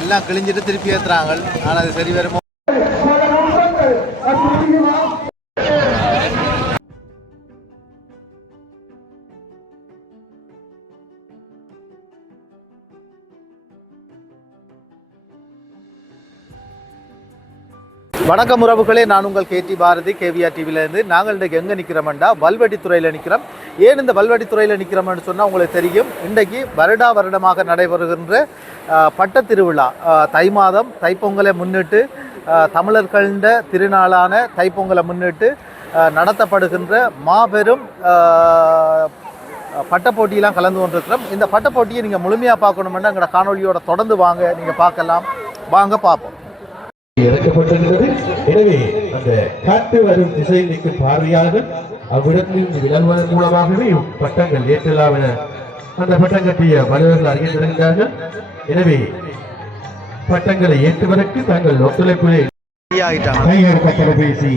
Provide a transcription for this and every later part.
எல்லாம் கிழிஞ்சிட்டு திருப்பி ஏற்றுறாங்க. ஆனால் அது சரி வருமோ? வணக்கம் உறவுகளே, நான் உங்கள் கேடி பாரதி, கேவிஆர் டிவியிலேருந்து. நாங்கள் இன்றைக்கு எங்கே நிற்கிறோம்டா, வல்வெட்டித்துறையில் நிற்கிறோம். ஏன் இந்த வல்வெட்டித்துறையில் நிற்கிறோம்னு சொன்னால் உங்களுக்கு தெரியும், இன்றைக்கு வருடமாக நடைபெறுகின்ற பட்டத் திருவிழா, தை மாதம் தைப்பொங்கலை முன்னிட்டு, தமிழர்கள திருநாளான தைப்பொங்கலை முன்னிட்டு நடத்தப்படுகின்ற மாபெரும் பட்ட போட்டியெல்லாம் கலந்து கொண்டிருக்கிறோம். இந்த பட்ட போட்டியை நீங்கள் முழுமையாக பார்க்கணுமென்னா எங்களோட காணொலியோட தொடர்ந்து வாங்க, நீங்கள் பார்க்கலாம். வாங்க பார்ப்போம். இறக்கப்பட்டிருந்தது. எனவே அந்த காட்டு வரும் திசையில் நிற்கும் பார்வையாளர்கள் அவ்விடத்தில் விளங்குவதன் மூலமாகவே பட்டங்கள் ஏற்றலாம் என அந்த பட்டம் கட்டிய வலுவர்கள் அறிந்திருக்கிறார்கள். எனவே பட்டங்களை ஏற்றுவதற்கு தங்கள் ஒத்துழைப்புகளை தொலைபேசி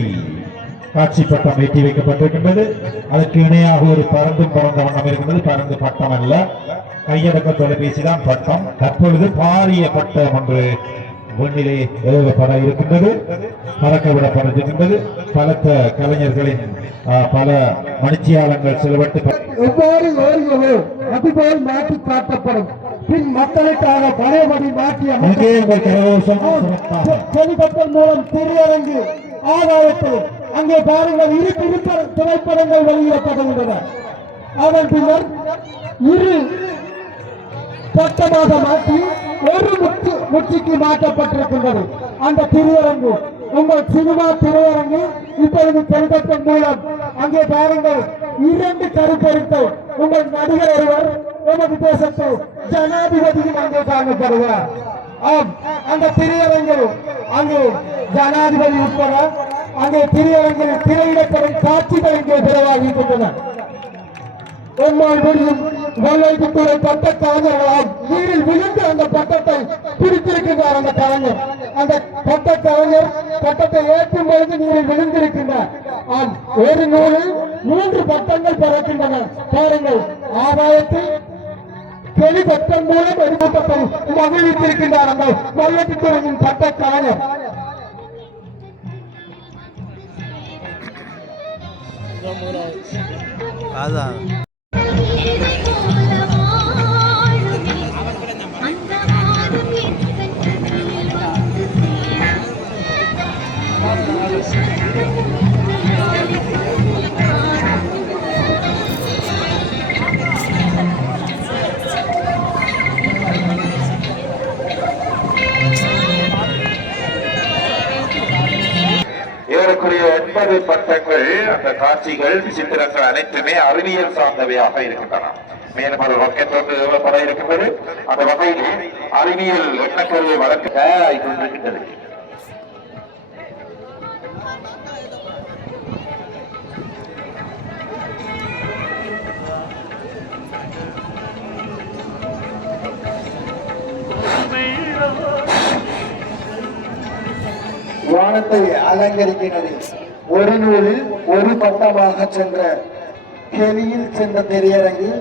காட்சி பட்டம் ஏற்றி வைக்கப்பட்டிருக்கின்றது. அதற்கு இணையாக ஒரு பறந்த வண்ணம் இருக்கின்றது. பறந்து பட்டம் அல்ல, கையடக்க தொலைபேசி தான் பட்டம். தற்பொழுது பாரிய பட்டம் ஒன்று முன்னிலை எழுதப்பட இருக்கின்றது, பறக்க விடப்பட்டிருக்கின்றது. பலத்த கலைஞர்களின் பல மணிச்சியாளங்கள் சிலவற்று எவ்வாறு ஓடியவோ அதுபோல் மாற்றி காட்டப்படும். பின் மக்களுக்காக பழையபடி மாற்றிய செவிப்பட்டல் மூலம் திரையரங்கு ஆதாரத்தில் அங்கே பாருங்கள் இரு திரைப்படங்கள் வெளியிடப்படுகின்றன. அதன் பின்னர் இரு பட்டமாக மாற்றி ஒரு முச்சிக்கு மாற்றப்பட்டிருக்கின்றது. அந்த திரையரங்கு உங்கள் சினிமா திரையரங்கு இப்பொழுது செல்வத்தின் மூலம் அங்கே பாருங்கள் இரண்டு கருப்பொருட்கள். உங்கள் நடிகர் ஒருவர் எமது தேசத்து ஜனாதிபதியும் அங்கே காணப்படுகிறார். ஆம், அந்த திரையரங்கில் அங்கே ஜனாதிபதி உட்பட அங்கே திரையரங்கில் திரையிடப்படும் காட்சிகள் இங்கே பிறவாகின்றன. வெள்ளைத்துறை பட்ட கலைஞர்களால் நீரில் விழுந்து அந்த பட்டத்தை பிடித்திருக்கின்றார். அந்த கலைஞர், அந்த பட்ட கலைஞர் பட்டத்தை ஏற்றும் பொழுது நீரில் விழுந்திருக்கின்றார். ஆம், ஒரு நூலில் 3 பட்டங்கள் பறக்கின்றன. பாருங்கள், ஆதாயத்தில் கெளி பட்டம் மூலம் எடுக்கப்பட்டை மகிழ்வித்திருக்கின்றார் அந்த வெள்ளைத்துறையின் பட்ட கலைஞர். அதான் ஏறக்குறைய 80 பட்டங்கள், அந்த காட்சிகள், விசித்திரங்கள் அனைத்துமே அறிவியல் சார்ந்தவையாக இருக்கின்றன. மேலும் ஒரு ராக்கெட் ஒன்று ஏவப்பட இருக்கின்றது. அந்த வகையில் அறிவியல் எண்ணக்கருவை வளர்க்க தயாராகிக் கொண்டிருக்கின்றது. வானத்தை அலங்கரிக்கிறது. ஒரு நூலில் ஒரு பட்டமாக சென்ற கெளியில் சென்ற திரையரங்கில்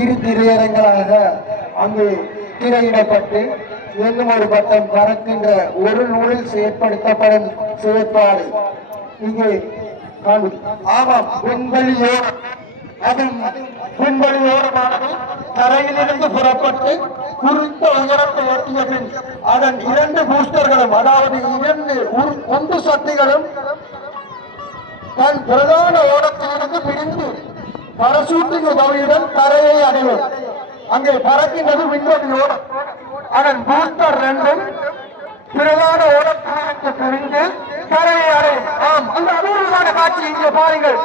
இரு திரையரங்களாக அங்கு திரையிடப்பட்டு இன்னும் ஒரு பட்டம் பறக்கின்ற ஒரு நூலில் செயற்படுத்தப்படும் செயற்பாடு இங்கே ஆமாம். விண்வெளியோரம், அதன் விண்வெளியோரமானது தரையிலிருந்து புறப்பட்டு குறித்த உயரத்தை எட்டிய பின் அதன் 2 பூஸ்டர்களும், அதாவது 2 உந்து சக்திகளும் தன் பிரதான ஓடத்திலிருந்து பிரிந்து பரசூட்டின் உதவியுடன் தரையை அடையும். அங்கே பறக்கின்றது விண்வெளி ஓடம். அதன் பூஸ்டர் 2ம் பிரதான ஓடத்திலிருந்து பிரிந்து தரையை அடையும். ஆம், அந்த அபூர்வமான காட்சி இங்கே பாருங்கள்.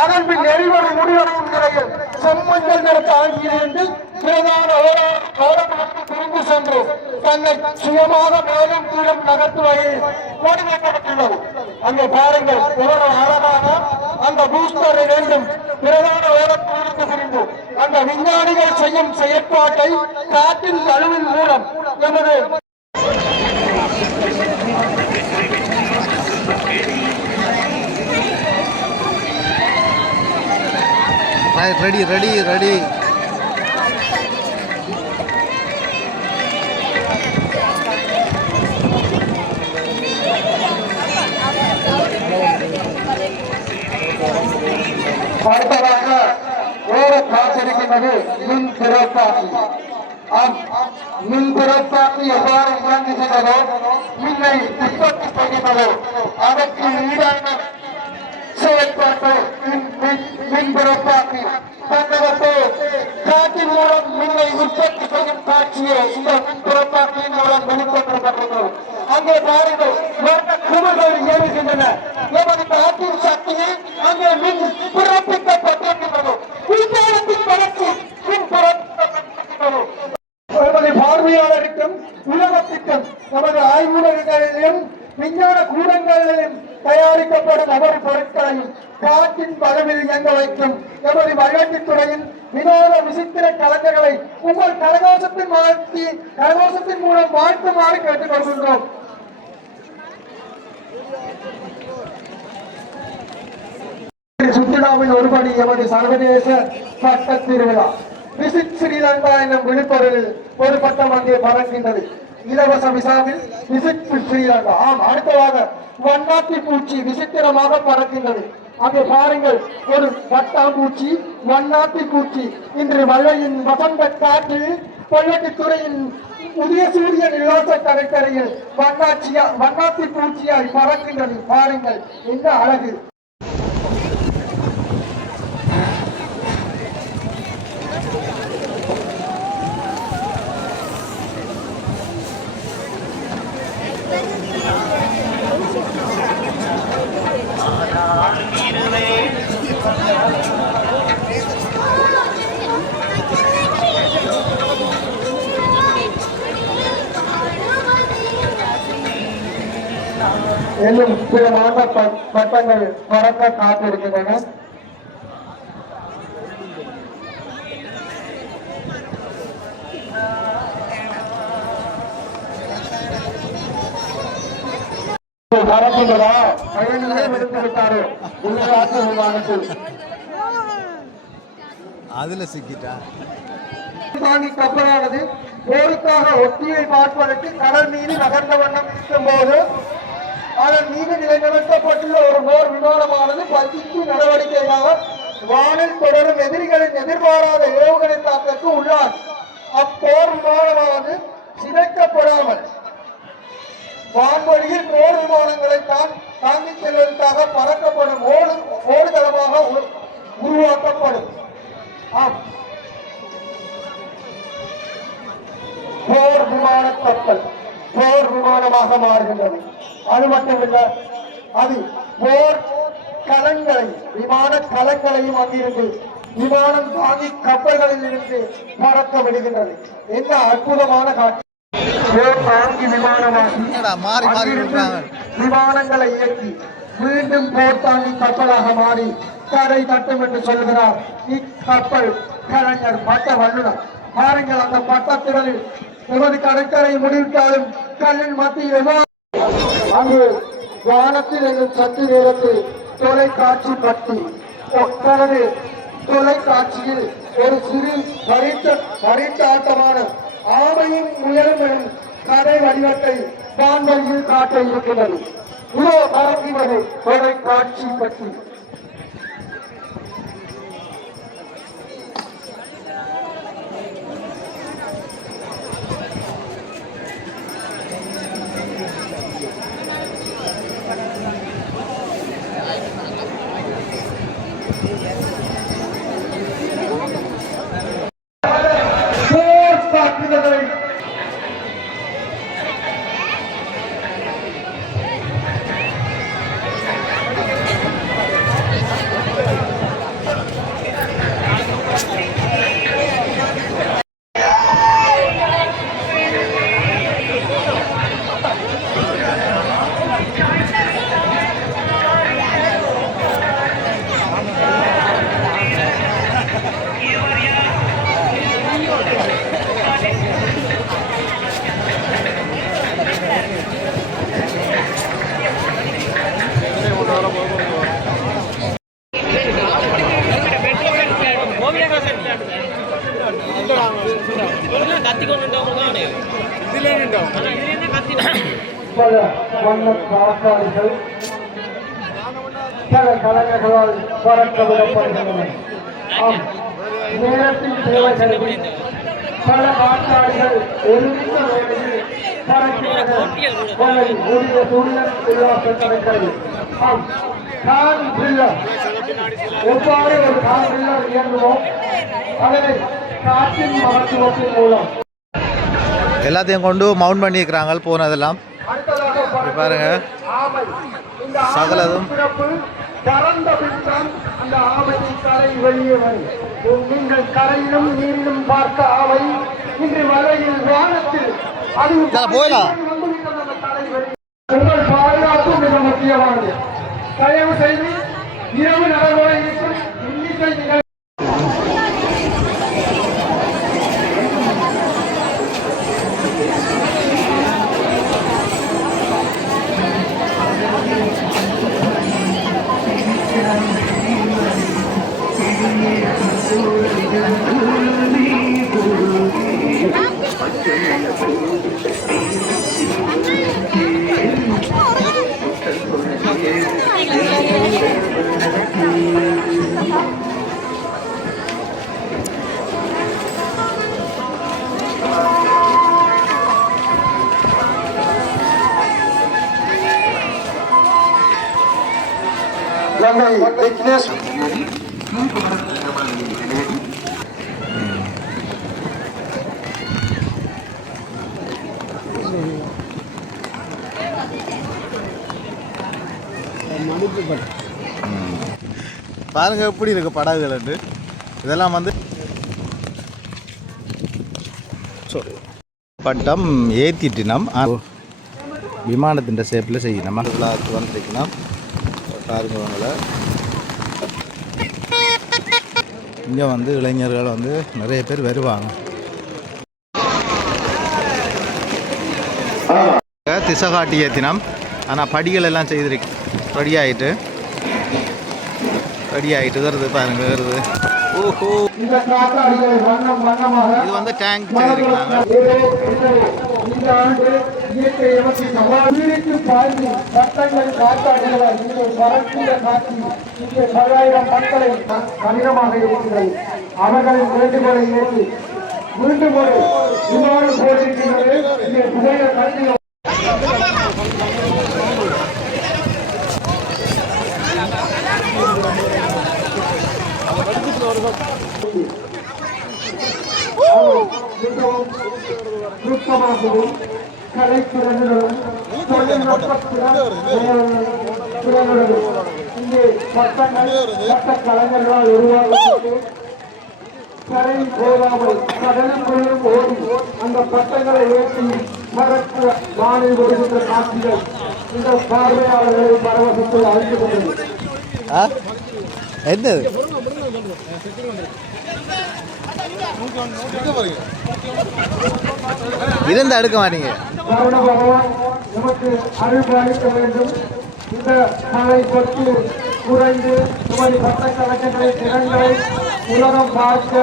அதன் பின் எரிவரை முடிவடையும் நிலையில் செம்மஞ்சள் நிற தாங்கியிலிருந்து பிரதான ஓடத்திற்கு பிரிந்து சென்று தன்னை சுயமாக மேலும் கீழும் நகர்த்துவதில் வடிவமைக்கப்பட்டுள்ளது. அங்கே பாருங்கள், எவ்வளவு அழகாக அந்த பூஸ்டர் 2ம் பிரதான ஓடத்திலிருந்து பிரிந்து அந்த விஞ்ஞானிகள் செய்யும் செயற்பாட்டை காற்றின் தழுவின் மூலம் எமது ரெடி ரெடி ரெடி மின் புறப்பாட்டு எவ்வாறு இயங்குகிறதோ மின்னை உற்பத்தி செய்கிறதோ அதற்கு ஈடான செயல்பாட்டு மின் புறப்பாட்டு தன்னகத்தே காற்றின் மூலம் மின்னை உற்பத்தி செய்யும் காட்சியை இந்த மின் புறப்பாட்டின் மூலம் வெளிக்கொண்டிருக்கின்றது. அங்கே பாருங்கள் குழுக்கள் ஏறுகின்றன. எமது காற்றின் சக்தியை அங்கே மின் பிறப்பிக்கப்பட்டிருக்கிறது. விஞ்ஞானத்தின் வளர்ச்சி மின் பிறப்பிக்கப்பட்டிருக்கிறது. நமது பார்வையாளருக்கும் உலகத்திற்கும் நமது ஆய்வுகளிலும் விஞ்ஞான கூடங்களிலும் தயாரிக்கப்படும் ஒவ்வொரு பொருட்களையும் காற்றின் பதவியில் இயங்க வைக்கும் எமது வழிகாட்டுத்துறையின் வினோத விசித்திர கலைஞர்களை உங்கள் கரகோஷத்தின் மூலம் வாழ்த்துமாறு கேட்டுக் கொள்கின்றோம். சுற்றுலாவின் ஒருபடி எமது சர்வதேச பட்ட திருவிழா விசிட் ஸ்ரீலங்கா என்னும் விழுப்புரில் ஒரு பட்டம் அங்கே பறக்கின்றது. இலவச விசாவில் விசிட் ஸ்ரீலங்கா. ஆம், அடுத்ததாக வண்ணாத்தி பூச்சி விசித்திரமாக பறக்கின்றது. அங்கே பாருங்கள், ஒரு பட்டாம்பூச்சி வண்ணாத்தி பூச்சி இன்று வள்ளையின் வசந்த காற்றில் பள்ளத்துறையின் புதிய சூரிய நிலோச கடற்கரையில் வண்ணாத்தி பூச்சியாய் பறக்கின்றது. பாருங்கள், என்ன அழகு! இன்னும் சில மாத பட்டங்கள் பறக்க காத்திருக்கின்றன. பறக்கின்றதா விட்டாரு உள்ளாட்சி விமானத்தில் அதுல சிக்கிட்டா தாங்கி கப்பலானது போருக்காக ஒத்தியை பார்ப்பதற்கு கடல் மீது நகர்ந்த வண்ணம் இருக்கும் போது அதன் மீது நிலைநிறுத்தப்பட்டுள்ள ஒரு போர் விமானமானது பயிற்சி நடவடிக்கையாக வானில் தொடரும் எதிரிகளின் எதிர்பாராத ஏவுகணை தாக்கத்துக்கு உள்ளார். அப்போர் விமானமானது சிதைக்கப்படாமல் வான்வழியில் போர் விமானங்களை தாங்கிச் செல்வதற்காக பறக்கப்படும் ஓடுதளமாக உருவாக்கப்படும். போர் விமான கப்பல் போர் விமானமாக மாறுகின்றது. அது மட்டுமில்ல, அது போர் கலங்களை விமான கலங்களையும் அங்கிருந்து விமானம் தாங்கி கப்பல்களில் இருந்து பறக்க விடுகின்றது. என்ன அற்புதமான காட்சி! போர் தாங்கி விமானங்களை இயக்கி மீண்டும் போர் தாங்கி கப்பலாக மாறி கரை தட்டும் என்று சொல்கிறார் இக்கப்பல் கலைஞர் பட்ட வல்லுநர். பாருங்கள், அந்த பட்டத்துகளில் எமது கடற்கரை முடிவிட்டாலும் கல்லின் மத்தியில் அங்கு வானத்தில் என்னும் சற்று நேரத்தில் தொலைக்காட்சி பற்றி தனது தொலைக்காட்சியில் ஒரு சிறு பரீட்சாட்டமான ஆமையும் முயலும் எனும் கதை வடிவத்தை வான்வழியில் காட்ட இருக்கிறது. இதோ பறக்கிறது தொலைக்காட்சி பற்றி. பல வண்ண காற்றாடிகள் பல கலைஞர்களால் பறக்க விடப்படுகின்றன. நேரத்தின் தேவைகளை பல காற்றாடிகள் ஒருமித்த வேளையில் பறக்கிறது. கொலை உரிய சூழல் உருவாக்கம் நடக்கிறது. ஆம், கான் பில்லர் எவ்வாறு ஒரு கான் பில்லர் இயங்குவோம் அதனை காற்றின் மகத்துவத்தின் மூலம் எல்லாத்தையும் கொண்டு மவுண்ட் பண்ணியிருக்கிறாங்க போனதெல்லாம் இப்படி பாருங்க சகலதும் பறந்த பின்தான் அந்த ஆமையின் தலை வெளியே வரும். நீங்கள் கரையிலும் நீரிலும் பார்த்த ஆமை இன்று வலையில் வானத்தில் போயலாம். உங்கள் பாதுகாப்பு மிக முக்கியமானது. தயவு செய்து இரவு நடைமுறைக்கும் எண்ணிக்கை நிகழ்ச்சி பாருங்க எப்படி இருக்கு படகுகள். இதெல்லாம் வந்து பட்டம் ஏற்றிட்டினம் விமானத்தின் ஷேப்பில் செய்யணும். விழாவுக்கு வந்துருக்கணும். பாருங்கவங்களை இங்கே வந்து இளைஞர்கள் வந்து நிறைய பேர் வருவாங்க. திசைகாட்டி ஏற்றினம். ஆனால் படிகள் எல்லாம் செய்திருக்கு. ரெடி ஆகிட்டு வருது பாருங்க வருது. ஓஹோ, இந்த காற்றாடிகளை வண்ணம் வண்ணமாக இது வந்து டேங்க் செய்திருக்காங்க. இந்த ஆண்டு இயற்கை இவற்றை சவாலிற்கு பாய்ந்து சட்டங்கள் காற்றாடிகளால் இங்கே பறக்கின்ற காட்சி இங்கே பல்லாயிரம் மக்களை கடினமாக இருக்கிறது. அவர்களின் வேண்டுகோளை ஏற்று மீண்டும் ஒரு விமானம் போட்டிருக்கின்றது. இங்கே புகையில கல்வி கலைத்திறனுடன் இங்கே சட்டங்கள் சட்ட கலைஞர்களால் உருவாக்கப்பட்டு கரை போதாமல் கடலுக்குள்ளும் ஓடி அந்த பட்டங்களை ஏற்றி மறக்க வானில் வருகின்ற காட்சிகள் இந்த பார்வையாளர்களை பரவசத்தை அழித்துக் கொண்டது. என்னது இருந்து அடுக்க மாட்டீங்க. கருண பகவான் நமக்கு அருள் பாலிக்க வேண்டும். இந்த மழை பற்றி குறைந்து சுமை பட்ட கலக்கங்களை திறன்களை உலகம் பார்க்க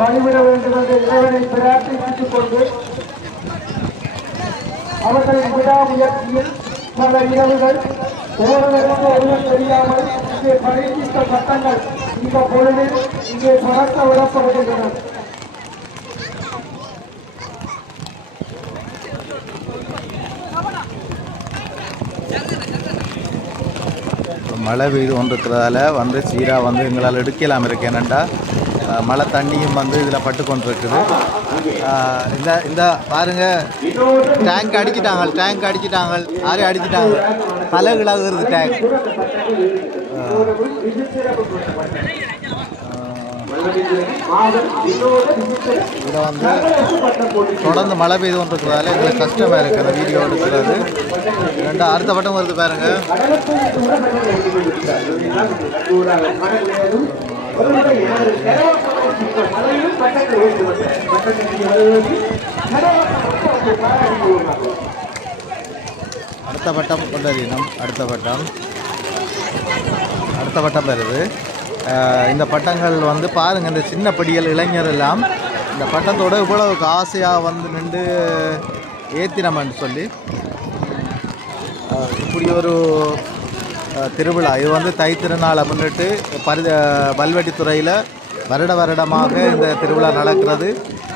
வழிவிட வேண்டும் என்ற இறைவனை பிரார்த்தித்துக் கொண்டு அவர்களின் விடாமுயற்சியில் பல இரவுகள் ஓரளவுக்கு ஒருவர் தெரியாமல் இங்கே படைத்த சட்டங்கள் இந்த பொருளில் இங்கே பறக்க விடப்படுகின்றன. மழை பெய்து கொண்டிருக்கிறதால வந்து சீராக வந்து எங்களால் எடுக்கலாம் இருக்கு. என்னென்னா மழை தண்ணியும் வந்து இதில் பட்டு கொண்டிருக்குது. இந்த இந்த பாருங்க டேங்க் அடிச்சிட்டாங்க. யாரையும் அடிச்சிட்டாங்க. தலைகளாக டேங்க். இதில் வந்து தொடர்ந்து மழை பெய்து கொண்டிருக்கிறதால எங்களுக்கு கஷ்டமாக இருக்குது அந்த வீடியோ எடுக்கிறது. ரெண்டா அடுத்த பட்டம் வருது பாருங்க. அடுத்த பட்டம் கொண்டறியணும். அடுத்த பட்டம் வருது. இந்த பட்டங்கள் வந்து பாருங்கள், இந்த சின்ன படிகள் இளைஞர் எல்லாம் இந்த பட்டத்தோட இவ்வளவு ஆசையாக வந்து நின்று ஏற்றினமன்னு சொல்லி இப்படி ஒரு திருவிழா. இது வந்து தை திருநாளை முன்னிட்டு வல்வெட்டித்துறையில் வருடமாக இந்த திருவிழா நடக்கிறது.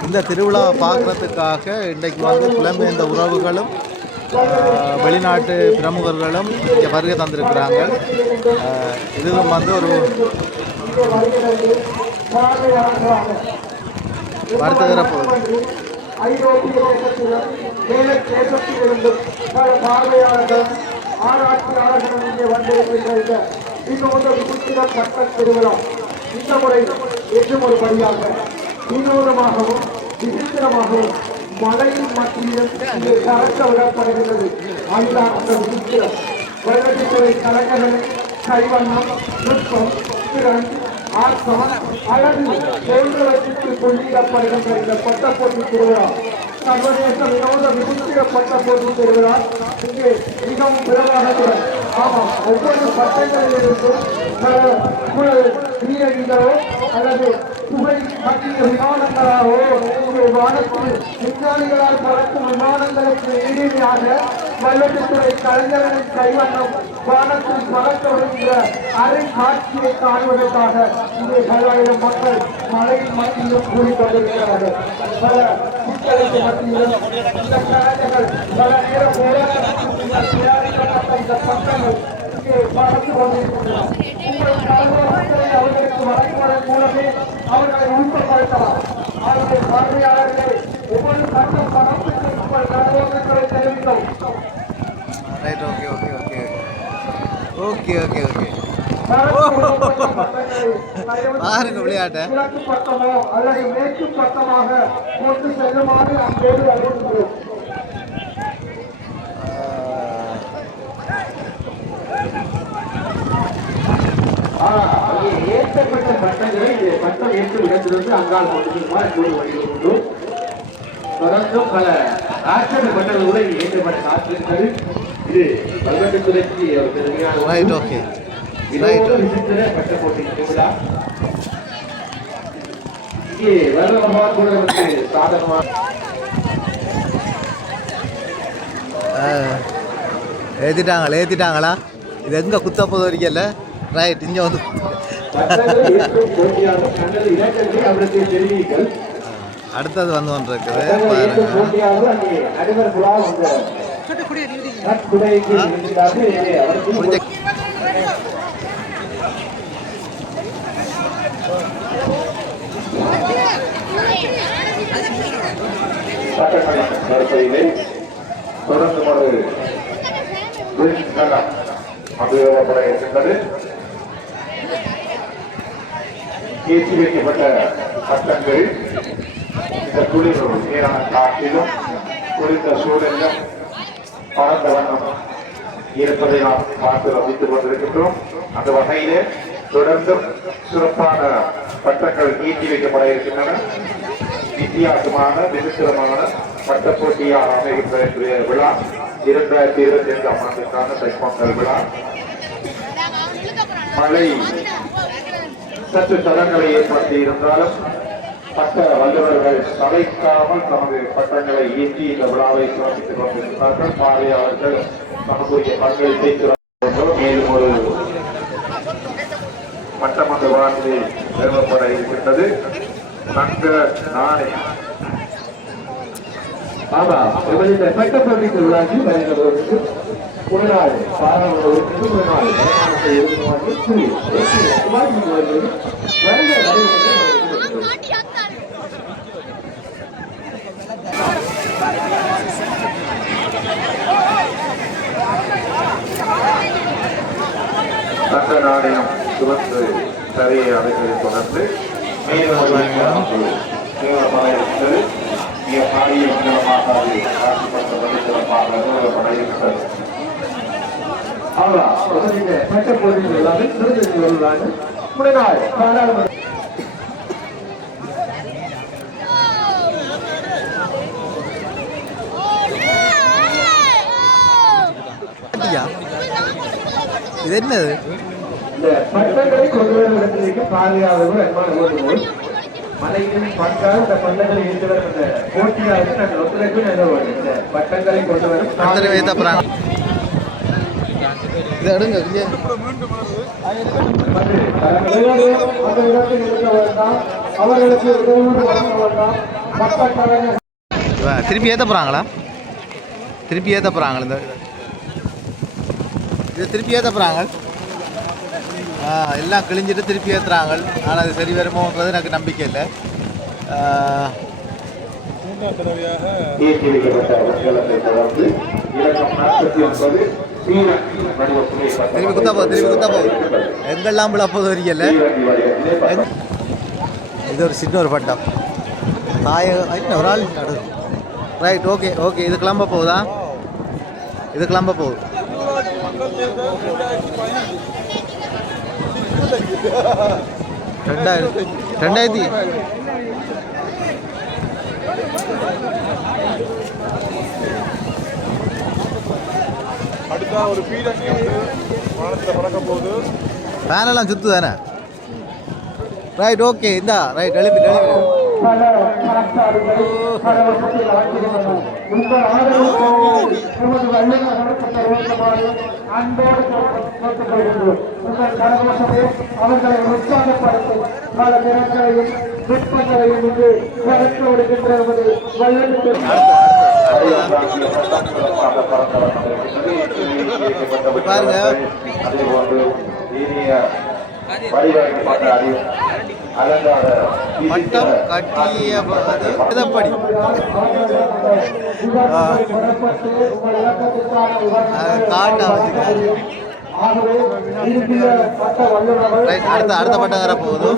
இந்த திருவிழாவை பார்க்குறதுக்காக இன்றைக்கு வந்து புலம்பெயர்ந்த உறவுகளும் வெளிநாட்டு பிரமுகர்களும் இங்கே வருகை தந்திருக்கிறாங்க. இதுவும் வந்து ஒரு வருத்தகர பொருள். ஐரோப்பிய தேசத்திலும் தேசத்திலிருந்தும் பல பார்வையாளர்கள் ஆராய்ச்சியாளர்களும் இங்கே வந்திருக்கின்ற வினோத விசித்திரப்பட்ட திருவிழா இந்த முறை என்றும் ஒரு படியாக வினோதமாகவும் விசித்திரமாகவும் மலையின் மத்தியிலும் இங்கே கலக்க விடப்படுகின்றது. அதுதான் அந்த விசித்திரம். வெள்ளத்துறை கலைஞர்கள் கைவண்ணம், நுட்பம், திறன், ஆர்த்தம், அழகு போன்றவற்றுக்கு கொள்ளிடப்படுகின்ற இந்த பட்டப்போட்டி திருவிழா சர்வதேச வினோத விசித்திர பட்டப்போட்டி திருவிழா இங்கே மிகவும் பிரபலத்துடன் ஆமாம் ஒவ்வொரு பட்டங்களிலிருந்தும் வீரர்களோ அல்லது புகை மத்திய விமானங்களாகவோ இங்கே வானத்தில் விஞ்ஞானிகளால் பறக்கும் விமானங்களுக்கு இணையாக வல்லத்துறை கலைஞர்களின் கைவண்ணம் வானத்தில் பறக்க விடுகின்ற அரை காட்சியை காணுவதற்காக இங்கே பல்லாயிரம் மக்கள் மழையின் மத்தியிலும் கூடிக்கொண்டிருக்கிறார்கள். பல சிக்கலுக்கு மத்தியிலும் இந்த கலைஞர்கள் பல நேர போராட்டத்திற்கு தயாரிக்கப்பட்ட இந்த பட்டங்கள் இங்கே பறந்து கொண்டிருக்கின்றன. உங்கள் கலைஞர்களை அவர்களுக்கு வழங்குவதன் மூலமே அவர்களை ஊக்கப்படுத்தலாம். அவர்கள் பார்வையாளர்களை ஒவ்வொரு சட்டம் பணத்துக்கு உங்கள் கலைஞர்களை தெரிவிக்கவும். Right, okay okay okay okay okay okay பாருங்க விளையாட்ட. கிழக்கு பக்கமோ அல்லது மேற்கு பக்கமாக கொண்டு செல்லுமாறு அங்கோடு அறிவிக்கிறோம். ஏற்றப்பட்ட பட்டங்களை பட்டம் ஏற்றும் இடத்திலிருந்து அங்கால் கொண்டு செல்லுமாறு கூறி வருகிறோம். தொடர்ந்தும் பல ஆட்சியர் பட்டங்களோடு ஏற்றப்பட்ட ஆட்சியர்கள் இது பல்வேறுத்துறைக்கு ஒரு பெருமையான ரைட், ஓகே விசித்திர பட்ட போட்டி திருவிழா இங்கே வரலாறு கூட சாதகமாக ஏற்றிட்டாங்களா? இது எங்கே குத்த போது வரைக்கல. ரைட், இங்கே வந்து அடுத்தது வந்து ஒன்று இருக்குது. தொடர்ந்து அபியோகப்பட இருக்கின்றது. ஏற்றி வைக்கப்பட்ட பட்டங்கள் இந்த குளிர் நீரான காற்றிலும் குளிர்ந்த சூழலிலும் பறந்த வண்ணம் இருப்பதை நாம் பார்த்து ரசித்துக் கொண்டிருக்கின்றோம். அந்த வகையிலே தொடர்ந்தும் சிறப்பான பட்டங்கள் ஏற்றி வைக்கப்பட இருக்கின்றன. வித்தியாசமான விசித்திரமான பட்ட போட்டியாக அமைகின்ற விழா 2025 ஆண்டுக்கான தைப்பொங்கல் விழா. மழை சற்று தடங்களை ஏற்படுத்தி இருந்தாலும் பட்ட வல்லுநர்கள் சளைக்காமல் தமது பட்டங்களை ஏற்றி இந்த விழாவை சிறப்பித்துக் கொண்டிருக்கிறார்கள். பார்வையாளர்கள் நமக்குரிய பங்களிப்பை மேலும் ஒரு மட்டமன்ற விழாவிலே நிறுவப்பட இருக்கின்றது. தங்க நாணயம் ஆமா இந்த பட்டப்பள்ளி திருவிழாவில் வருகிறவர்களுக்கு ஒரு நாள் பாராளுமன்ற உறுப்பினர் ஒரு நாள் தங்க நாணயம் சுமந்து தரையை அடைவதை தொடர்ந்து பட்டப்பள்ளி எல்லாமே திருச்சி வருவாங்க. ஒரு நாள் பாராளுமன்ற இது என்னது? இந்த பட்டங்களை கொண்டு வருவதற்கு பார்வையாளர்கள் அன்பான ஓடுவோம். மலையின் பட்டால் இந்த பட்டங்களை ஏற்று வரும் போட்டியாளர்கள் நாங்கள் ஒத்துழைப்பு நிறுவனம் இந்த பட்டங்களை கொண்டு வரும் இது எடுங்க. அந்த இடத்தில் இருக்க வேண்டாம், அவர்களுக்கு உதவி வழங்க வேண்டாம். பட்ட கலைஞர் திருப்பி ஏற்ற போகிறாங்களா? திருப்பி ஏற்ற போகிறாங்க. இது திருப்பி ஏற்ற போகிறாங்க. எல்லாம் கிழிஞ்சிட்டு திருப்பி ஏற்றுறாங்க. ஆனால் அது சரி வருமோன்றது எனக்கு நம்பிக்கை இல்லை. திருப்பி குத்தா போகுது. எங்கெல்லாம் விழா போது வரைக்கல. இது ஒரு சின்ன ஒரு பட்டம். ஒரு ஆள் ரைட். ஓகே இது கிளம்ப போகுதா? இது கிளம்ப போகுது. ரெண்டாயிரத்தி அடுத்த ஒரு பீடங்கி வந்து வானத்தில் பறக்க போகுது. ஃபேனெல்லாம் சுத்து தானே? ரைட். ஓகே இந்தா ரைட். எழுப்பி பல கணக்காளர்கள் பல வருஷத்தில் ஆக்கியிருந்தனர். உங்கள் ஆதரவுக்கு நமது வல்லுநர் நடத்த வேண்டுமாறு அன்போடு கேட்டுக்கொள்கின்றோம். உங்கள் கரகோஷமே அவர்களை உற்சாகப்படுத்தி பல தினங்களையும் நுட்பங்களையும் இங்கு வளர்த்து விடுகின்ற நமது வல்லுநர் பாருங்க. பட்டம் கட்டிய படி காட்டா வச்சுக்காரு. அடுத்த பட்டம் வர போகுது.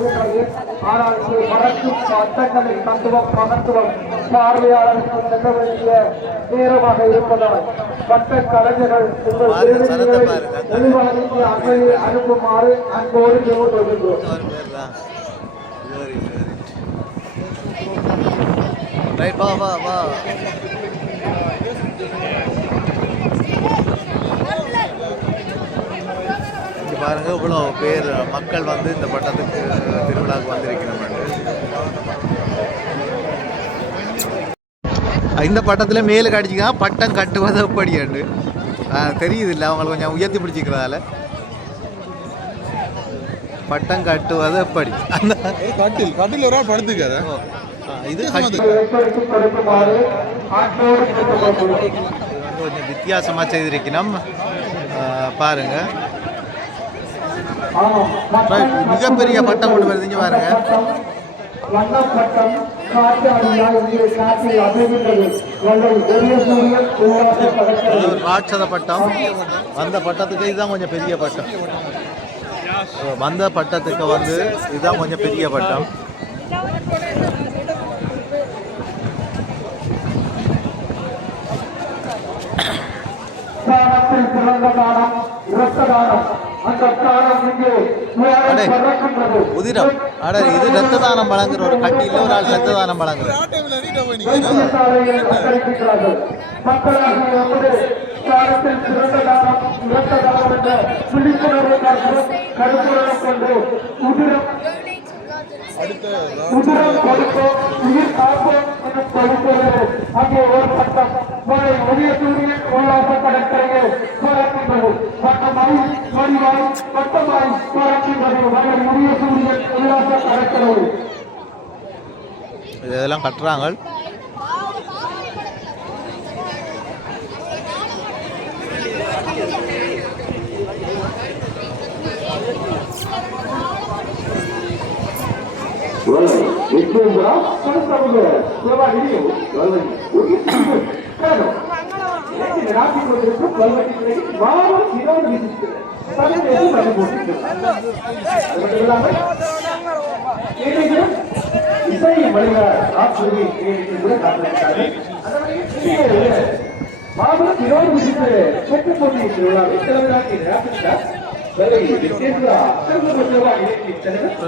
பார்வையாளர்கள் செல்ல வேண்டிய நேரமாக இருப்பதால் பட்ட கலைஞர்கள் அண்மையை அனுப்புமாறு அன்போடு கேட்டுக்கொள்கின்றோம். வா. பாருங்க இவ்வளோ பேர் மக்கள் வந்து இந்த பட்டத்துக்கு திருவிழாவுக்கு வந்திருக்கிறோம். இந்த பட்டத்தில் மேலே கடிச்சிக்கலாம். பட்டம் கட்டுவது எப்படியாண்டு தெரியுது இல்லை. அவங்களை கொஞ்சம் உயர்த்தி பிடிச்சிக்கிறதால பட்டம் கட்டுவது எப்படி அந்த கட்டில் ஒரு ஆள் படுத்துக்காத. இது கொஞ்சம் வித்தியாசமாக செய்திருக்கணும். பாருங்க மிகப்பெரிய பட்டம் கொண்டு வருதுங்க. பாருங்க ராட்சத பட்டம். வந்த பட்டத்துக்கு இதுதான் கொஞ்சம் பெரிய பட்டம். வந்த பட்டத்துக்கு வந்து இதுதான் கொஞ்சம் பெரிய பட்டம். உதிரம் இது ரத்த தானம் வழங்குற ஒரு கட்டியில் ஒரு ஆள் ரத்த தானம் வழங்குற. உதிரம் கொடுப்போம் உயிர் காப்போம் என்று கொடுக்கிறது. அங்கே ஒரு பட்டம் உதய சூரியன் உல்லாச கடற்கரையை பறக்கின்றது. பட்டமாய் மணிவாய் பட்டமாய் பறக்கின்றது. உதய சூரியன் உல்லாச கடற்கரை இதெல்லாம் கட்டுறாங்க.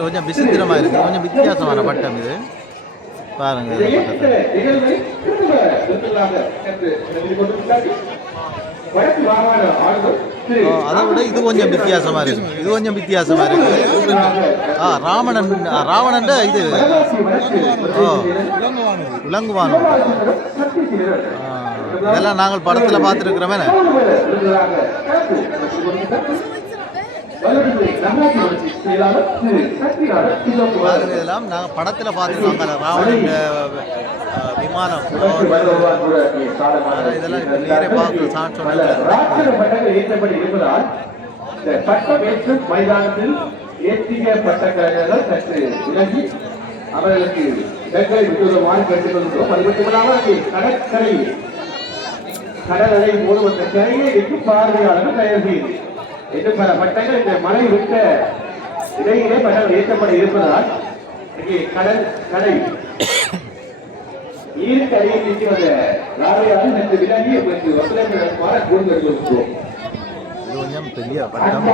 கொஞ்சம் விசித்திரமா இருக்கு. கொஞ்சம் வித்தியாசமான பட்டம் இது. பாருங்க அதை விட இது கொஞ்சம் வித்தியாசமா இருக்கு. இது கொஞ்சம் வித்தியாசமா இருக்கு. ராவணன் இது விலங்குவானோ இதெல்லாம் நாங்கள் படத்துல பார்த்துருக்கிறோமே. பாருங்க, இதெல்லாம் நாங்கள் படத்தில் பார்த்துருக்கோம். ராவணன் விமானம் இதெல்லாம் நேரே பார்த்து சான் சொன்னது. பட்டம் ஏற்றும் மைதானத்தில் ஏற்றிய பட்டக்காரர்கள் சற்று விலகி அவர்களுக்கு இடங்களை விட்டுமாறு கேட்டுக்கொள்கிறோம். அது மட்டுமில்லாமல் கடற்கரை கடலலை மூடுவந்த கரையை எட்டும் பார்வையாளர்கள் தயார் செய்து இன்னும் பல பட்டங்கள் இந்த மலை விட்ட இடையிலே பட்டங்கள் ஏற்றப்பட இருப்பதால் இங்கே கடை நீருக்கு அருகில் நிற்கிற பார்வையாளர் சற்று விலகி உங்களுக்கு ஒத்துழைப்பு நடத்துமாறு கூறுகிறோம். கொஞ்சம் பெரிய பட்டம்.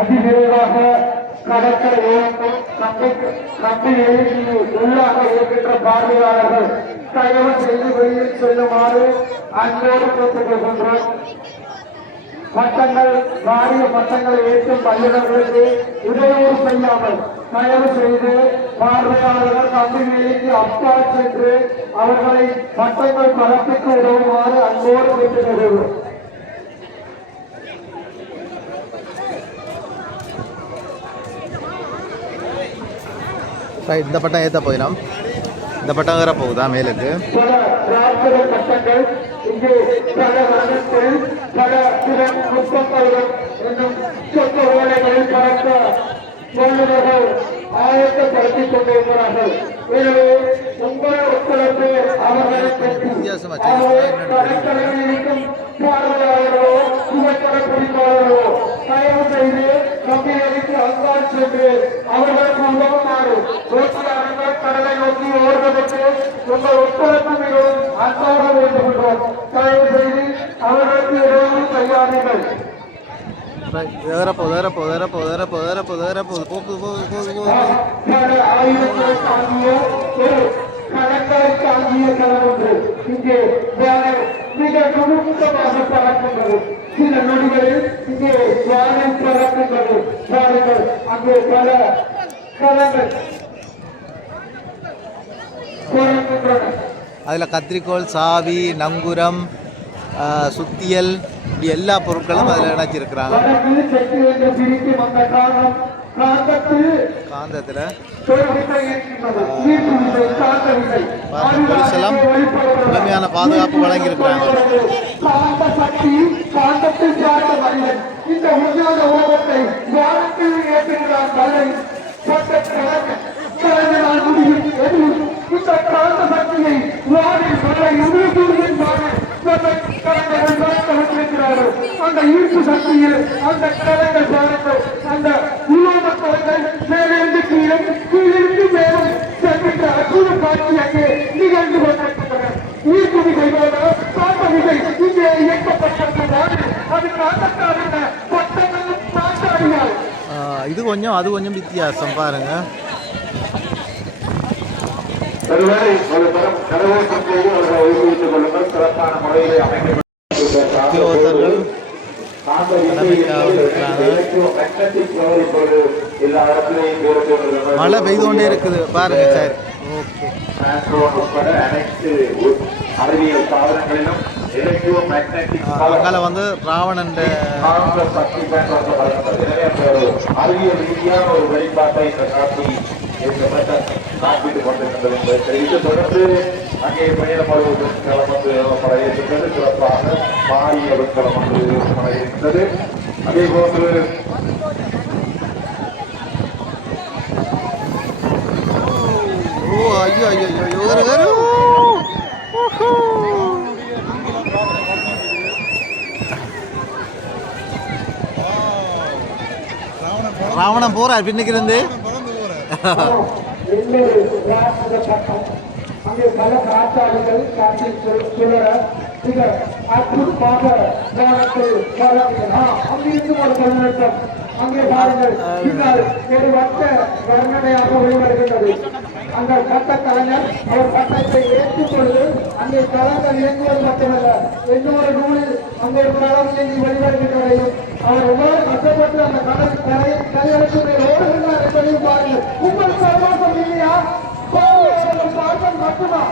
அதிவிரைவாக கடற்கரை கம்பெனியில் உள்ளாக இருக்கின்ற பார்வையாளர்கள் தயவு செய்து வெளியில் செல்லுமாறு அன்போடு கேட்டுக்கொள்கின்றோம். பட்டங்கள் வாரிய பட்டங்களை ஏற்றும் பள்ளிகளுக்கு இடையூறு செய்யாமல் தயவு செய்து பார்வையாளர்கள் கம்பெனிக்கு அப்பால் சென்று அவர்களை பட்டங்கள் பரப்பிக்கு உதவுமாறு அன்போடு கேட்டுக்கொள்கிறோம். இந்த பட்டம் ஏற்ற போயிடும். இந்த பட்டம் வேற போகுதா மேலுக்கு. பல பிரார்த்தனை பட்டங்கள் இங்கே பல வனத்தில் பல நுட்பங்களும் என்னும் சொந்த வேலைகளில் பறக்க வல்லுநர்கள் ஆயத்தப்படுத்திக் கொண்டிருக்கிறார்கள். எனவே உங்கள் ஒத்துழைப்பு அவர்களுக்கு கடற்கரையிலும் பார்வையாளர்களோ புகைப்பட பிடிப்பாளர்களோ தயவு செய்து கம்பெனிக்கு அங்காள் சென்று அவர்களுக்கு உதவுமாறு ஓட்டியாளர்கள் கடலை நோக்கி ஓடுவதற்கு உங்கள் ஒத்துழைப்பு மிகவும் அன்பாக வேண்டுகின்றோம். தயவு செய்து அவர்களுக்கு இடையூறு செய்யாதீர்கள். ஆயுதங்களை தாங்கிய ஒரு கடற்கரை தாங்கிய களம் ஒன்று இங்கே மிக நுணுக்கமாக பறக்கின்றது. சில நொடிகளில் இங்கே யானை பறக்கின்றது. பாருங்கள், அங்கே பல களங்கள் பறக்கின்றன. அதில் கத்திரிக்கோள், சாவி, நங்குரம், சுத்தியல், இப்படி எல்லா பொருட்களும் அதில் இணைச்சிருக்கிறாங்க. காந்தத்தில் போலீஸ் எல்லாம் முழுமையான பாதுகாப்பு வழங்கியிருக்கிறாங்க. அந்த ஈர்ப்பு சக்தியில் அந்த கடலைகள் பாருங்கள், அந்த உலோகத்தோர்கள் மேலிருந்து கீழும் கீழிருந்து மேலும் செல்கின்ற அற்புத காட்சி அங்கே நிகழ்ந்து கொண்டிருக்கின்றன. ஈர்ப்பு விசையோட காந்த விசை இங்கே இயக்கப்பட்டிருக்கிறார். அது காந்தக்காரின் பட்டங்களும் காட்டாடியால் இது கொஞ்சம் அது கொஞ்சம் வித்தியாசம் பாருங்க. உத்தியோகத்தர்கள் மழை பெய்து கொண்டே இருக்குது பாருங்க. சரி, ஓகே. அறிவியல் சாதனங்களிலும் அங்கால வந்து ராவணன் அறிவியல் ரீதியான ஒரு வெளிப்பாட்டை இந்த காட்சி காப்பீட்டுக் கொண்டிருக்கின்றது என்பதை தெரிவித்து தொடர்ந்து அங்கே பயணப்படுவது களம் வந்து ஏற்பட இருக்கின்றது. சிறப்பாக மாறிய களம் வந்து ஏற்பட இருக்கின்றது. அதே போன்று ஐயோ ஐயோ ஐயோ ராவணன் போறார் பின்னுக்கு இருந்து. அங்கே பல காற்றாளிகள் காற்றில் சுழற மிக அற்புதமாக அங்கிருந்து ஒரு கல்வெட்டம் அங்கே பாருங்கள், பின்னால் ஒரு வட்ட வர்ணனையாக வெளிவருகின்றது. அந்த சட்ட கலைஞர் அவர் சட்டத்தை ஏற்றும் பொழுது அங்கே களங்கள் இயங்குவது மட்டுமல்ல, இன்னொரு நூலில் அங்கே களம் இயங்கி வெளிவருகின்றதையும் அவர் எவ்வளவு கஷ்டப்பட்டு அந்த கலைகளுக்கு ஓடுகின்றார் என்பதையும் பாருங்கள். உங்கள் சர்வாசம் இல்லையா? பார்ப்பன் மட்டுமா?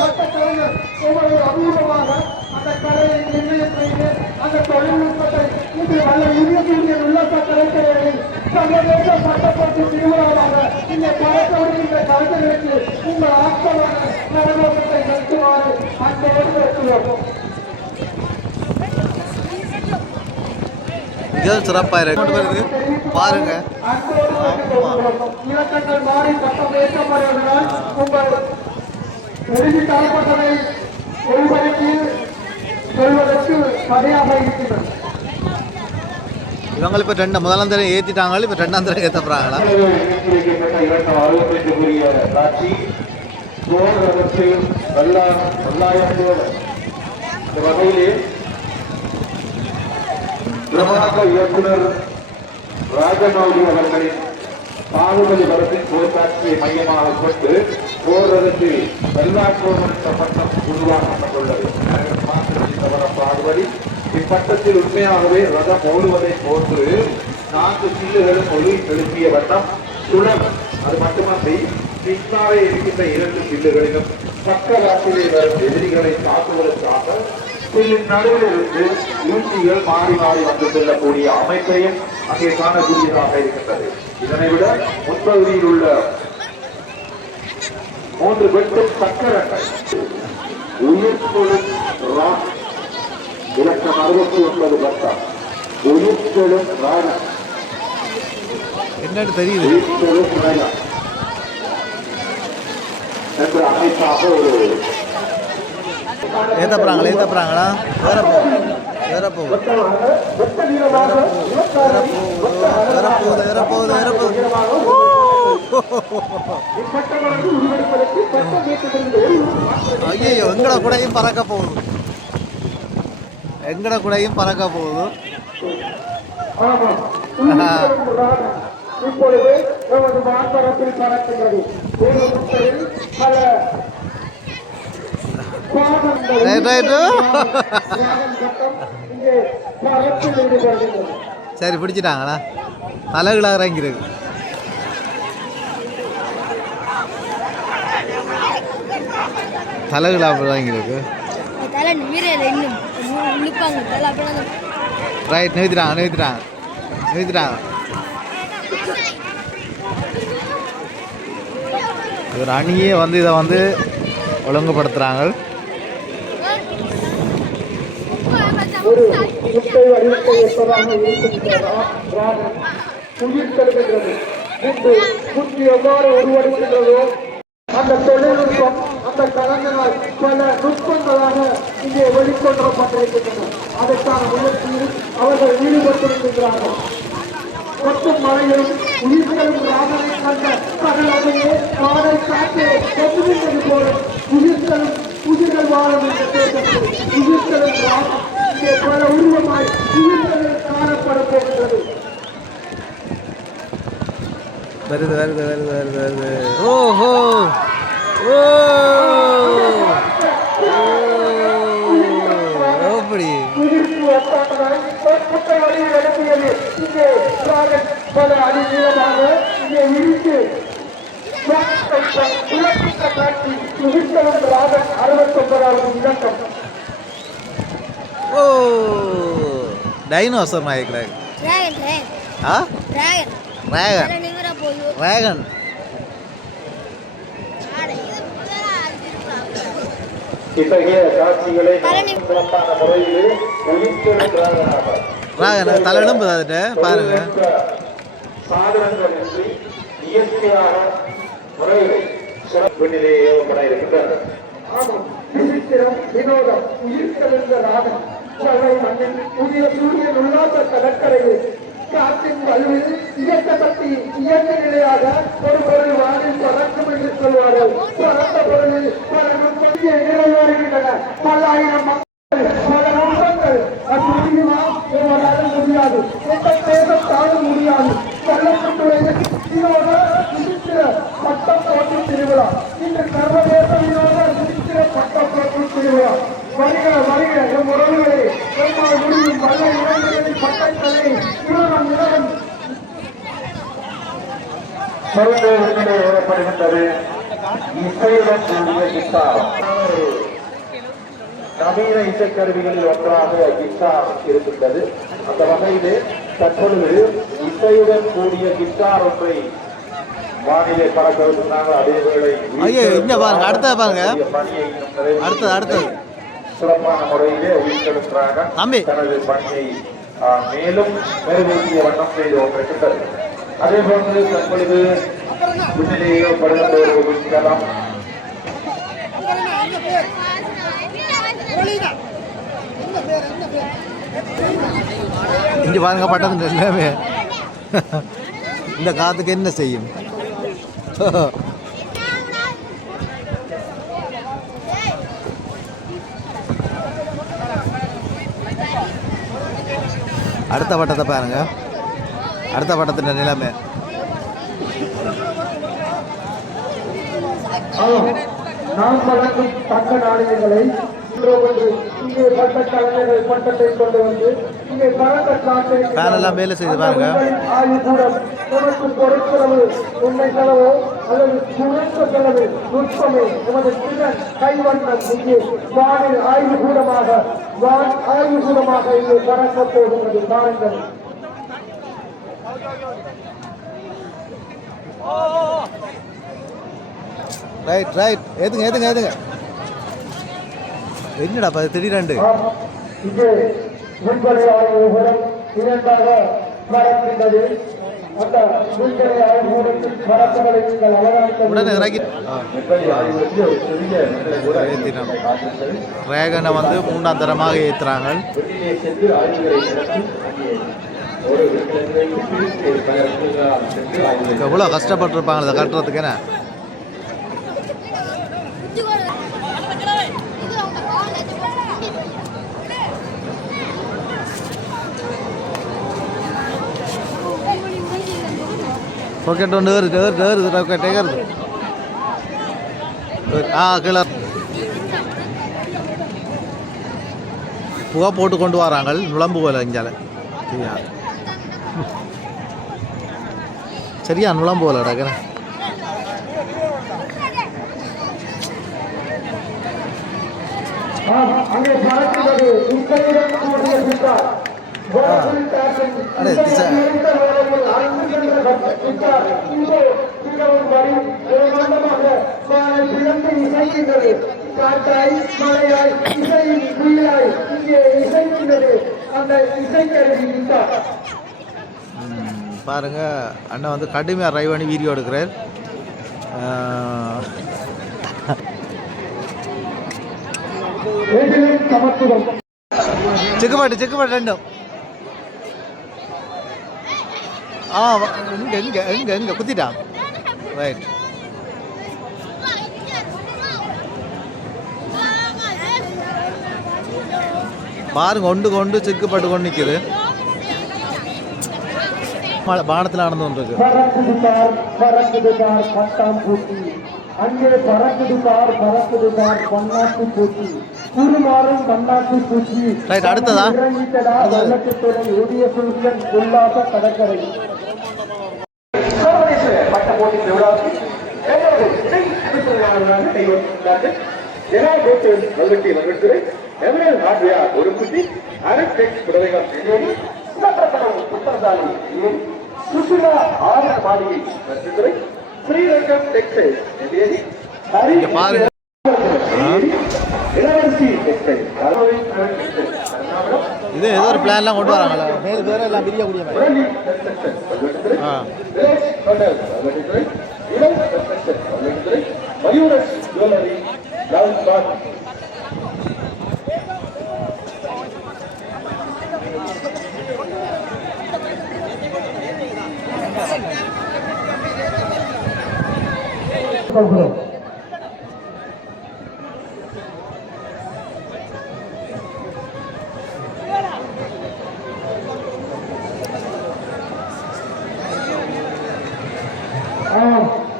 சட்ட கலைஞர் ஒவ்வொரு அபூர்வமாக அந்த கலையை நிர்ணயம் செய்து அந்த தொழில்நுட்பத்தை இது வல்ல யூனியன் உல்லாச கலைஞர்களின் சர்வதேச பட்டப்பட்டு திருவிழாவாக இந்த படத்தோடு கலைஞர்களுக்கு உங்கள் ஆக்கமான நலநோக்கத்தை நடத்துமாறு அன்போடு கேட்டுள்ளோம். சிறப்பாக இருக்கு பாருங்க. இலக்கங்கள் மாறி பட்டம் ஏற்றப்படுவதனால் உங்கள் எழுதி தரப்பட்டதை ஒருவருக்கு சொல்வதற்கு தடையாக இருக்கின்றன. இவங்க இப்போ முதலாம் தரம் ஏற்றிட்டாங்க, இப்போ ரெண்டாம் தரம் ஏற்ற போகிறாங்களா? இயக்குனர் ராஜமௌலி அவர்களின் பாகுபலி படத்தின் பொருட்காட்சியை மையமாக கொண்டு போர் ரதத்தில் வெள்ளாற்றோர் என்ற பட்டம் உருவாக்கப்பட்டுள்ளது. பாகுபலி இப்பட்டத்தில் உண்மையாகவே ரதம் ஓடுவதை போன்று 4 சில்லுகளும் ஒளி எழுப்பிய வண்ணம் சுழல். அது மட்டுமன்றி பின்னாலே இருக்கின்ற 2 சில்லுகளிலும் பக்கவாட்டிலே வரும் எதிரிகளை தாக்குவதற்காக நடுவில் இருந்து யூசிகள் மாறி மாறி வந்து செல்லக்கூடிய அமைப்பையும் அங்கே காணக்கூடியதாக இருக்கின்றது. இதனை விட முன்பகுதியில் உள்ள 3 வெட்டும் சக்கரங்கள் உயிர்த்தொழும் இலக்கம் 69 பட்டம் உயிர்த்தொழும் ராணம் என்னன்னு தெரியுது உயிர்த்தொழும் ராணம் என்ற அமைப்பாக ஒரு ஏத்தப்படுறாங்களா வேற போகுது. ஐயோ எங்கட கூடையும் பறக்க போகுது. இப்பொழுது நமது வான்பரப்பில் பறக்கின்றது. சரி பிடிச்சிட்டாங்களா? தலைகளாக இறங்கிருக்கு. தலைகளாக இறங்கிருக்கு. ரைட் நிறுத்திட்டாங்க. ஒரு அணியே வந்து இதை வந்து ஒழுங்குபடுத்துகிறாங்க. ஒரு முட்டை வடிவத்தை எப்பதாக இருக்கின்றதா உயிர் தருகின்றது. முன்பு எவ்வாறு உருவெடுக்கின்றதோ அந்த தொழில்நுட்பம் அந்த கலைஞரால் பல நுட்பங்களாக இங்கே வெளிக்கொண்டப்பட்டிருக்கின்றன. அதற்கான முயற்சியில் அவர்கள் ஈடுபட்டிருக்கின்றார்கள். கொட்டும் மழையும் உயிர்களும் ராமனை கண்ட கடலையே காலை காற்று கொண்டுகின்றது போல உயிர்கள் வாழும் என்ற தேசத்தில் உயிர்களும் ராமம் இங்கே பல உருவமாய் உயிர்களில் காணப்பட போகின்றது. வருது. ஓஹோ அப்படி முட்டை வழியில் எழுப்பியது இங்கே பல அடி நீளமாக இங்கே இழுத்து உலகிட்ட காட்சி உயிர்களும் ராகன் 69வது இலக்கம். ஓ டைனோசர் நாயக்கிறாங்க. டிராகன் இத்தகைய காட்சிகளை சிறப்பான முறையில் தலையிடம் பாருங்க. சாதனங்களின்றி இயற்கையாக முறையில் சிறப்பிலே ஏவப்பட இருக்கின்றன. விசித்திரம் வினோதம் உயிர்த்தெழுந்த ராகம் மண்ணின் புதிய சூரியன் உல்லாச கடற்கரையில் காற்றின் வலுவில் இயக்க சக்தி இயக்க நிலையாக ஒரு பொருள் வானில் பறக்கும் என்று சொல்வார்கள். பறந்த பொருளில் பல நுட்பங்கள் நிறைவேறுகின்றன. பல்லாயிரம் மக்கள் பல நுட்பங்கள் முடியாது. எந்த தேசத்தாலும் முடியாது. கள்ளக்குட்டுடைய வினோத விசித்திர பட்டம் போட்டு திருவிழா இன்று சர்வதேச வினோத விசித்திர பட்டம் போட்டு திருவிழா. வருகிற எம் உறவுகளே எம்மால் முடியும் வல்ல இளைஞர்களின் பட்டங்களை உலகம் ஏற்படுகின்றது. இசையுடன் கூடிய கிட்டார் நவீன இசைக்கருவிகளில் ஒன்றாக கிட்டார் இருக்கின்றது. அந்த வகையிலே தற்பொழுது இசையுடன் கூடிய கிட்டார் ஒன்றை வானிலை பறக்க விட்டுனாங்க. அதேவேளை ஐயா இங்க பாருங்க, அடுத்தது பாருங்க, பணியை அடுத்தது சிறப்பான முறையிலே உயிர்த்தெழுக்கிறாங்க. தம்பி தனது பணியை மேலும் மெருகூட்டிய வண்ணம் செய்து கொண்டிருக்கின்றது. அதே போன்று தற்பொழுது விண்ணிலேயப்படுகின்ற ஒரு விண்கலம் இங்க பாருங்க பட்டது எல்லாமே இந்த காத்துக்கு என்ன செய்யும். அடுத்த பட்டத்தை பாருங்க, அடுத்த பட்டத்தின் நிலைமை. நாம் வழங்கும் தங்க நாணயங்களை இங்கே பட்ட கலைஞர்கள் பட்டத்தை கொண்டு வந்து இங்கே பரந்த காற்றை ஃபேனெல்லாம் வேலை செய்து பாருங்க. ஆய்வுக்கூடம் நமக்கு பொருட்செலவு உண்மை செலவோ அல்லது குறைந்த செலவு நுட்பமே நமது திறன் கைவண்ணம் இங்கே வானில் ஆய்வுக்கூடமாக இங்கே பறக்கப் போகிறது. பாருங்கள். ரைட் ரைட் ஏதுங்க ஏதுங்க ஏதுங்க என்னடா திடீரெண்டு இங்கே விண்வெளி ஆய்வுக்கூடம் இரண்டாக பறக்கின்றது. அந்த விண்வெளி ஆய்வுக்கூடத்தின் பறப்புகளை நீங்கள் அவதானிக்க உடனே இறக்கி ஏற்றினோம். ரேகனை வந்து 3ஆம் தரமாக ஏற்றுறாங்க. எவ்வளோ கஷ்டப்பட்டுருப்பாங்க அதை கட்டுறதுக்கு. என்ன ராக்கெட் ஒன்று ஏறுது ராக்கெட் ஏறுது. கீழே புகை போட்டு கொண்டு வராங்க. நுழம்பு போல இஞ்சால சரியா நுழம்பு போல டக்குன்னு. அங்கே பறக்கிறது இசையுடன் கூடிய கிட்டார். அடே திசை இசைக்கின்றது. காற்றாய் மழையாய் இசையின் குயிலாய் இங்கே இசைக்கின்றது அந்த இசைக்கருவி கிட்டார். பாருங்க அண்ணன் வந்து கடுமையாக ட்ரைவ் பண்ணி வீடியோ எடுக்கிறார். செக்குப்பாட்டு ரெண்டும். எங்க குத்திட்டான். ரைட் பாருங்க ஒன்று செக்குப்பாட்டு கொண்டு நிற்குது. வானத்தில் நடந்து கொண்டிருக்கு. பட்டாம்பூச்சி அங்கே பறக்குது கார் பன்னாட்டு பூச்சி உருமாறும் பன்னாட்டு பூச்சி. ரைட் அடுத்ததா உடைய சுல்கன் உல்லாச கடற்கரை பட்ட போட்டி ஒரு குட்டி அரட்டெக்ஸ் புடவைகள் புத்தகசாலை சுற்றுலா ஆறு மாளிகை நட்சத்திரை ஸ்ரீரங்கம் டெக்ஸ்டைல் பாருங்க இளவரசி டெக்ஸ்டைல் இது ஏதோ ஒரு பிளான்லாம் கொண்டு வராங்களா மேல் பேர எல்லாம் பிரிய கூடிய மயூரஸ் ஜுவல்லரி லால்பாக்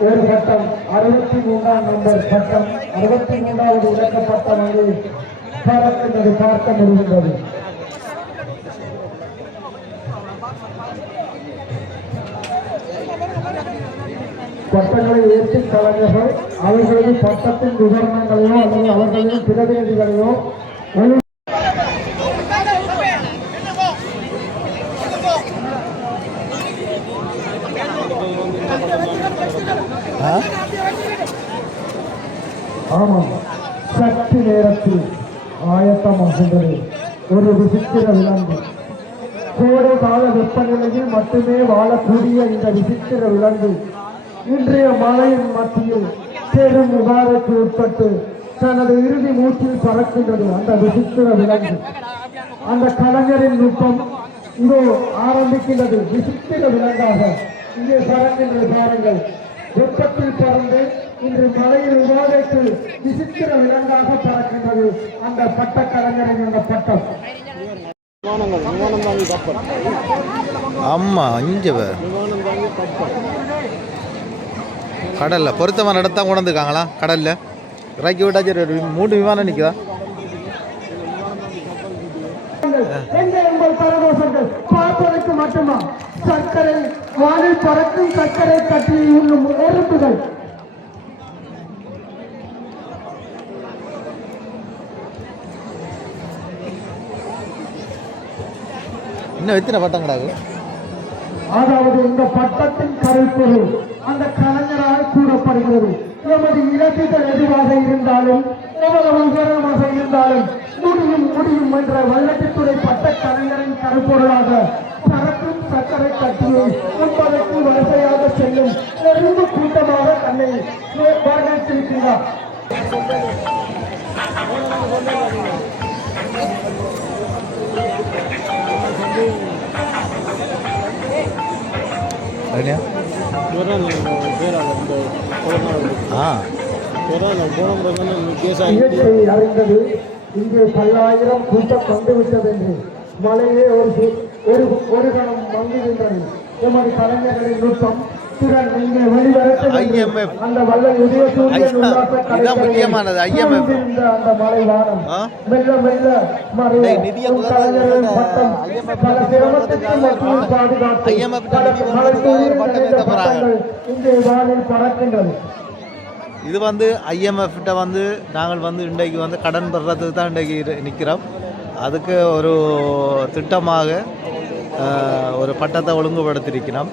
ஒரு பட்டம் 63ஆம் நம்பர் பட்டம் 63வது இலக்க பட்டம் அங்கு பறக்கின்றது பார்க்க முடிகின்றது. பட்டங்களை ஏற்றும் கலைஞர்கள் அவர்களது பட்டத்தின் விவரணங்களையோ அல்லது அவர்களின் பிரதிநிதிகளையோ ஆமாம், சற்று நேரத்தில் ஆயத்தமாகின்றது ஒரு விசித்திர விலங்கு. கோடை கால வெப்பநிலையில் மட்டுமே வாழக்கூடிய இந்த விசித்திர விலங்கு இன்றைய மழையின் மத்தியில் பெரும் விவாதத்துக்கு உட்பட்டு தனது இறுதி மூச்சில் பறக்கின்றது. அந்த விசித்திர விலங்கு, அந்த கலைஞரின் நுட்பம் இதோ ஆரம்பிக்கின்றது. விசித்திர விலங்காக இங்கே பறக்கின்றது பாருங்கள். வெப்பத்தில் பறந்து இன்று மலையில் விவாதத்து விசித்திர விலங்காக பறக்கின்றது அந்த பட்ட கலைஞரின் அந்த பட்டம். ஆமா, இங்கே கடல்ல பொருத்தமான இடத்தான் கொண்டு வந்துருக்காங்களா? கடல்ல இறக்கி விட்டா சரி, ஒரு 3 விமானம் நிற்குதா? பரதோஷங்கள் பார்ப்பதற்கு மட்டுமா? சர்க்கரை வானில் பறக்கும் சர்க்கரை கட்டி உண்ணும் எறும்புகள். இன்னும் எத்தனை பட்டம் கிடாது? அதாவது இந்த பட்டத்தின் கருப்பொருள் அந்த கலைஞரால் கூறப்படுகிறது. எமது இலக்குகள் எதுவாக இருந்தாலும், எவ்வளவு உயரமாக இருந்தாலும் முடியும் முடியும் என்ற வல்லட்டுத்துறை பட்ட கலைஞரின் கருப்பொருளாக பறக்கும் சர்க்கரை கட்டியை உண்பதற்கு வரிசையாக செல்லும் எறும்பு கூட்டமாக தன்னை வரவேற்றிருக்கிறார். இயற்கை அறிந்தது இங்கே பல்லாயிரம் கூட்டம் வந்துவிட்டது என்று மலையே ஒரு கணம் மங்கிவிட்டது. எமது கலைஞர்களின் நுட்பம் திறன் இங்கே வெளிவரட்டும். அந்த வல்லல் உதய சூரியன் முக்கியமானது அந்த மலை வானம் மெல்ல மெல்ல கலைஞர்களின் பட்டம் பல சிரமத்துக்கு மத்தியில் பாதுகாத்து இங்கே வானில் பறக்கின்றது. இது ஐஎம்எஃப்கிட்ட நாங்கள் இன்றைக்கு கடன் பெறதுக்கு தான் இன்றைக்கு நிற்கிறோம். அதுக்கு ஒரு திட்டமாக ஒரு பட்டத்தை ஒழுங்குபடுத்தியிருக்கிறோம்.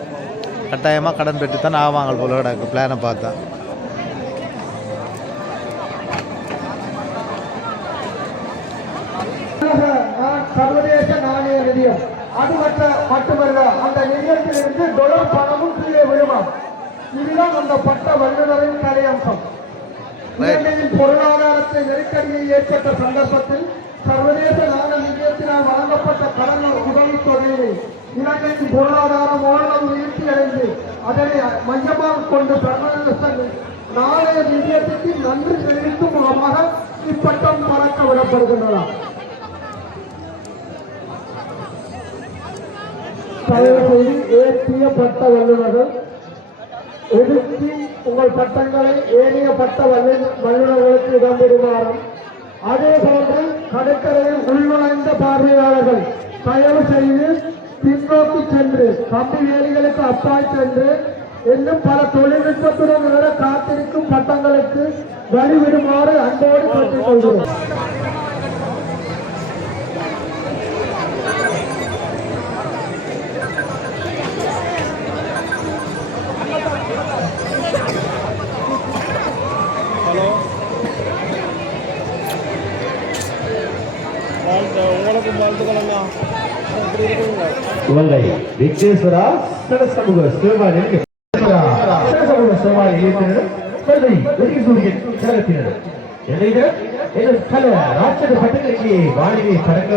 கட்டாயமாக கடன் பெற்று தான் ஆவாங்க போல கிடக்கு பிளானை பார்த்தா. சர்வதேச நாணய நிதியம் அது மட்டுமல்ல, அந்த நிதியத்திலிருந்து $, பணமும் கீழே விழுமாம். இதுதான் அந்த பட்ட வல்லுநரின் தலையம்சம். இலங்கையின் பொருளாதாரத்தை நெருக்கடியை ஏற்பட்ட சந்தர்ப்பத்தில் சர்வதேச நாணய நிதியத்தினால் வழங்கப்பட்ட கடன் உதவித் தொகையை இலங்கையின் பொருளாதாரம் ஓரளவு வீழ்ச்சி அடைந்து அதனை மையமாக கொண்டு சர்வதேச நாணய நிதியத்திற்கு நன்றி தெரிவிக்கும் முகமாக இப்பட்டம் பறக்க விடப்படுகின்றன. தயவு செய்து ஏற்றிய பட்ட வல்லுநர்கள் ஒதுக்கி உங்கள் பட்டங்களை ஏனைய பட்ட வல்லுநர்களுக்கு இடம்பெறுமாறும், அதே போன்று கடற்கரையில் உள்நுழைந்த பார்வையாளர்கள் தயவு செய்து பின்னோக்கி சென்று கம்பி வேலிகளுக்கு அப்பால் சென்று இன்னும் பல தொழில்நுட்பத்துடன் வர காத்திருக்கும் பட்டங்களுக்கு வழிவிடுமாறு அன்போடு கேட்டுக்கொள்கிறோம். இலங்கை விக்னேஸ்வரா சமூக சிவபாலின் பட்டங்களுக்கு வானிலை பறக்க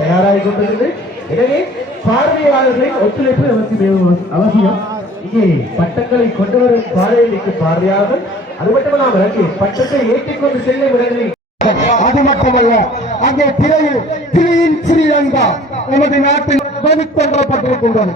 தயாராகிக் கொண்டிருந்தது. எனவே பார்வையாளர்களின் ஒத்துழைப்பு நமக்கு அவசியம். இங்கே பட்டங்களை கொண்டு வரும் பாதைகளுக்கு பார்வையாளர்கள், அது மட்டுமல்லாமல் அங்கே பட்டத்தை ஏற்றிக்கொண்டு செல்லும் இடங்களில் அது மட்டுமல்ல, அங்கே திரையின் ஸ்ரீலங்கா நமது நாட்டில் கொல்லப்பட்டிருக்கின்றன.